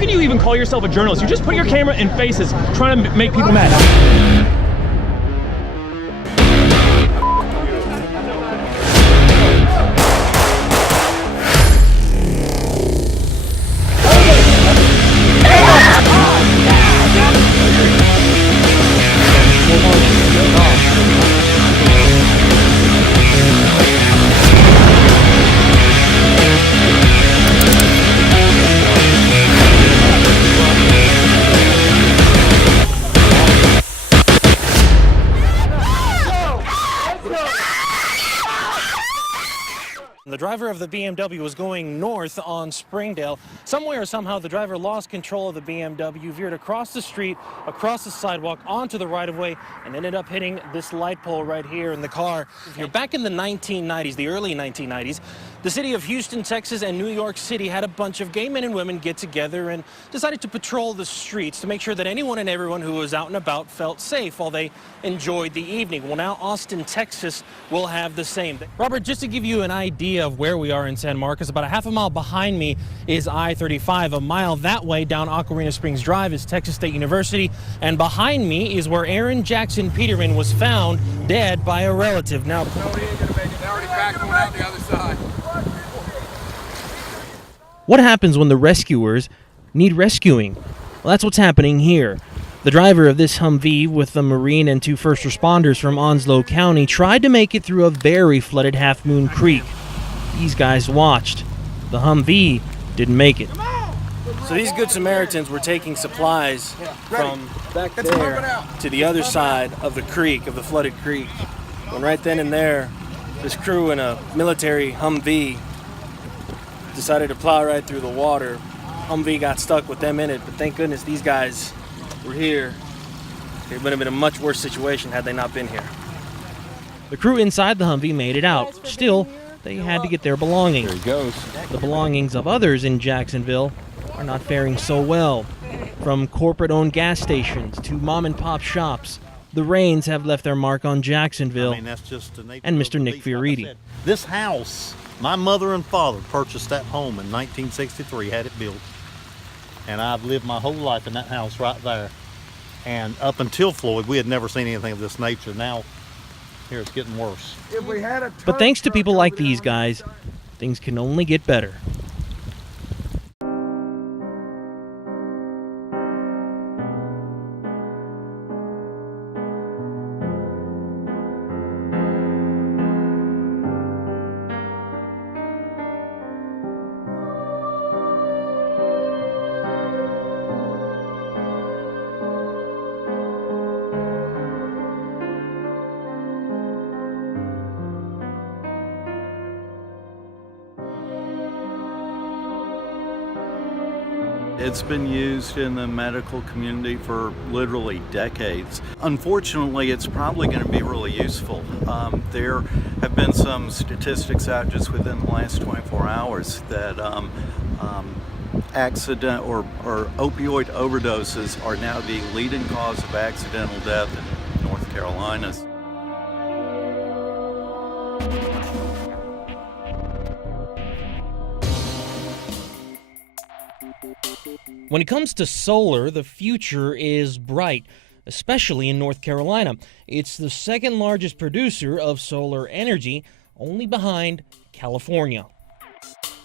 can you even call yourself a journalist? You just put your camera in faces trying to make people mad. The driver of the BMW was going north on Springdale. Somewhere, somehow, the driver lost control of the BMW, veered across the street, across the sidewalk, onto the right-of-way, and ended up hitting this light pole right here in the car. Back in the 1990s, the early 1990s, the city of Houston, Texas, and New York City had a bunch of gay men and women get together and decided to patrol the streets to make sure that anyone and everyone who was out and about felt safe while they enjoyed the evening. Well, now Austin, Texas will have the same. Robert, just to give you an idea of where we are in San Marcos, about a half a mile behind me is I-35. A mile that way down Aquarina Springs Drive is Texas State University, and behind me is where Aaron Jackson Peterman was found dead by a relative. Now, no, he ain't gonna make it. They already backed one out the other side. What happens when the rescuers need rescuing? Well, that's what's happening here. The driver of this Humvee with the Marine and 2 first responders from Onslow County tried to make it through a very flooded Half Moon Creek. These guys watched. The Humvee didn't make it. So these Good Samaritans were taking supplies from back there to the other side of the creek, of the flooded creek. When right then and there, this crew in a military Humvee decided to plow right through the water. Humvee got stuck with them in it, but thank goodness these guys were here. It would have been a much worse situation had they not been here. The crew inside the Humvee made it out. Still, they had to get their belongings. There he goes. The belongings of others in Jacksonville are not faring so well. From corporate-owned gas stations to mom-and-pop shops, the rains have left their mark on Jacksonville. That's just the nature and of Mr. the Nick beast. Like I Fioriti. said, this house, my mother and father purchased that home in 1963, had it built. And I've lived my whole life in that house right there. And up until Floyd, we had never seen anything of this nature. Now, here it's getting worse. But thanks to people like these guys, things can only get better. It's been used in the medical community for literally decades. Unfortunately, it's probably going to be really useful. There have been some statistics out just within the last 24 hours that accident or opioid overdoses are now the leading cause of accidental death in North Carolina. When it comes to solar, the future is bright, especially in North Carolina. It's the second largest producer of solar energy, only behind California.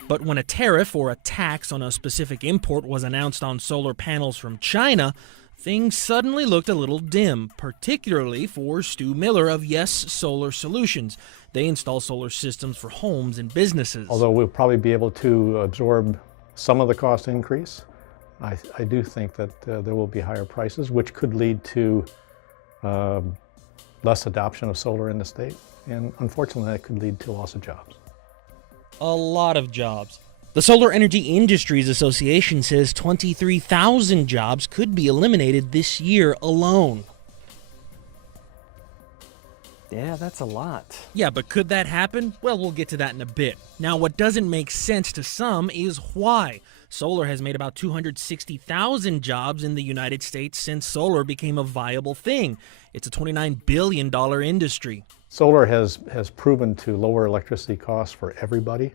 But when a tariff or a tax on a specific import was announced on solar panels from China, things suddenly looked a little dim, particularly for Stu Miller of Yes Solar Solutions. They install solar systems for homes and businesses. Although we'll probably be able to absorb some of the cost increase, I do think that there will be higher prices, which could lead to less adoption of solar in the state. And unfortunately, that could lead to loss of jobs. A lot of jobs. The Solar Energy Industries Association says 23,000 jobs could be eliminated this year alone. Yeah, that's a lot. Yeah, but could that happen? Well, we'll get to that in a bit. Now, what doesn't make sense to some is why. Solar has made about 260,000 jobs in the United States since solar became a viable thing. It's a $29 billion industry. Solar has proven to lower electricity costs for everybody.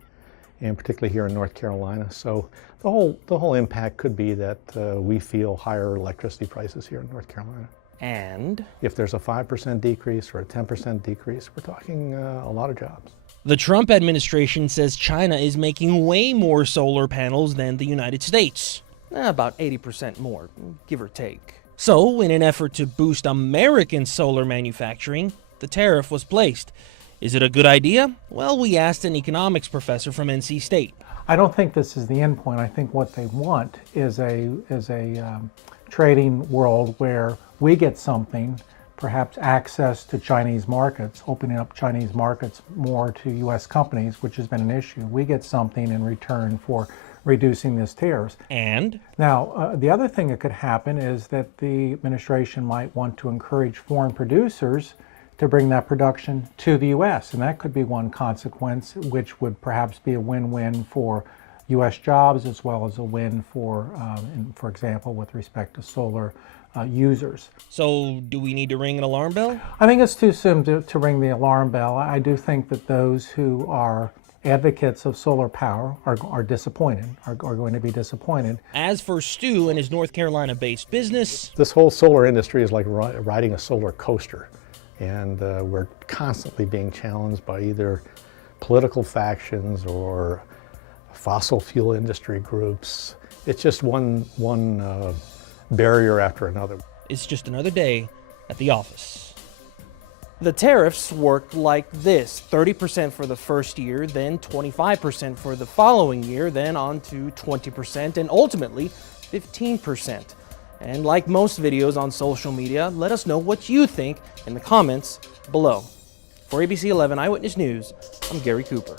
and particularly here in North Carolina. So the whole impact could be that we feel higher electricity prices here in North Carolina. And If there's a 5% decrease or a 10% decrease, we're talking a lot of jobs. the Trump administration says China is making way more solar panels than the United States. About 80% more, give or take. So, in an effort to boost American solar manufacturing, the tariff was placed. Is it a good idea? Well, we asked an economics professor from NC State. I don't think this is the end point. I think what they want is a trading world where we get something, perhaps access to Chinese markets, opening up Chinese markets more to U.S. companies, which has been an issue. We get something in return for reducing this tariffs. And Now, the other thing that could happen is that the administration might want to encourage foreign producers to bring that production to the U.S., and that could be one consequence, which would perhaps be a win-win for U.S. jobs as well as a win for example, with respect to solar users. so, do we need to ring an alarm bell? I think it's too soon to ring the alarm bell. I do think that those who are advocates of solar power are disappointed, are going to be disappointed. As for Stu and his North Carolina-based business, This whole solar industry is like riding a solar coaster, and we're constantly being challenged by either political factions or fossil fuel industry groups. It's just one barrier after another. it's just another day at the office. The tariffs work like this: 30% for the first year, then 25% for the following year, then on to 20%, and ultimately 15%. And like most videos on social media, let us know what you think in the comments below. For ABC 11 Eyewitness News, I'm Gary Cooper.